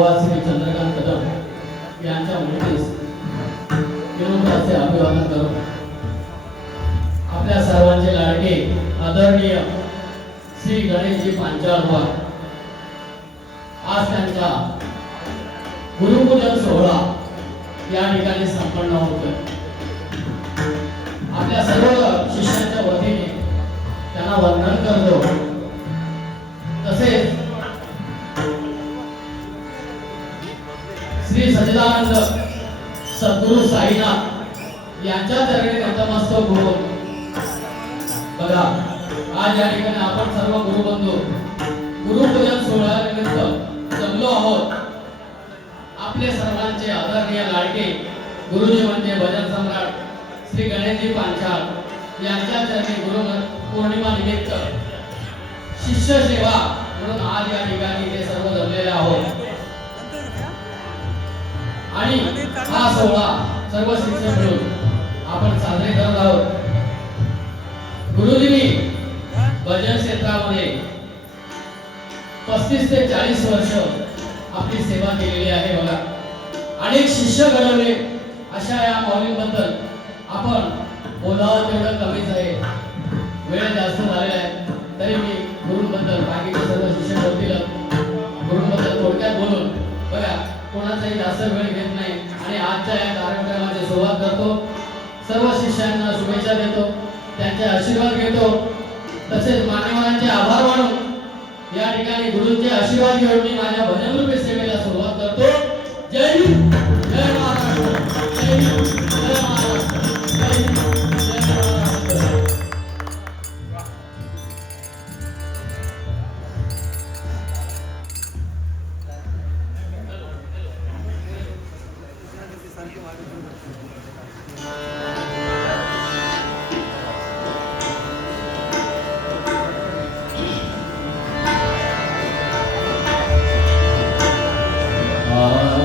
बुवा श्री चंद्रकांत कदम यांच्या मूर्तीस विनम्र असे अभिवादन करतो आपल्या सर्वांचे लाडके आदरणीय श्री गणेशजी पांचाळवा आज त्यांचा गुरुपूजन सोहळा या ठिकाणी संपन्न होतोय. आपल्या सर्व शिष्यांच्या वतीने त्यांना वंदन करतो. तसेच श्री सच्चिदानंद सद्गुरु साईनाथ यांच्या चरणी नतमस्तक होऊन बघा आज या ठिकाणी आपण सर्व गुरु बंधू गुरुपूजन सोहळ्यानिमित्त जमलो आहोत. आपले सर्वांचे आदरणीय लाडके गुरुजी म्हणजे भजन सम्राट श्री गणेशजी पांचाळ यांच्या चरणी गुरु पौर्णिमा निमित्त शिष्य सेवा म्हणून आज या ठिकाणी ते सर्व जमलेले आहोत. आणि हा सोहळा सर्व शिक्षक मिळून आपण साजरे करत आहोत. गुरुजींनी भजन क्षेत्रामध्ये पस्तीस ते चाळीस वर्ष आपली सेवा केलेली आहे बघा. अनेक शिष्य घडवले. अशा या मौलींबद्दल आपण बोलावं तेवढं कमीच आहे. वेळ जास्त झालेला आहे. तरी मी गुरुंबद्दल बाकीचे कोणाचाही जास्त वेळ घेत नाही. आणि आजच्या या कार्यक्रमाची सुरुवात करतो. सर्व शिष्यांना शुभेच्छा देतो. त्यांचे आशीर्वाद घेतो. तसेच मान्यवरांचे आभार मानून या ठिकाणी गुरुंचे आशीर्वाद घेऊन मी माझ्या भजनरूपी सेवेला सुरुवात करतो. जय जय हिंद! 아.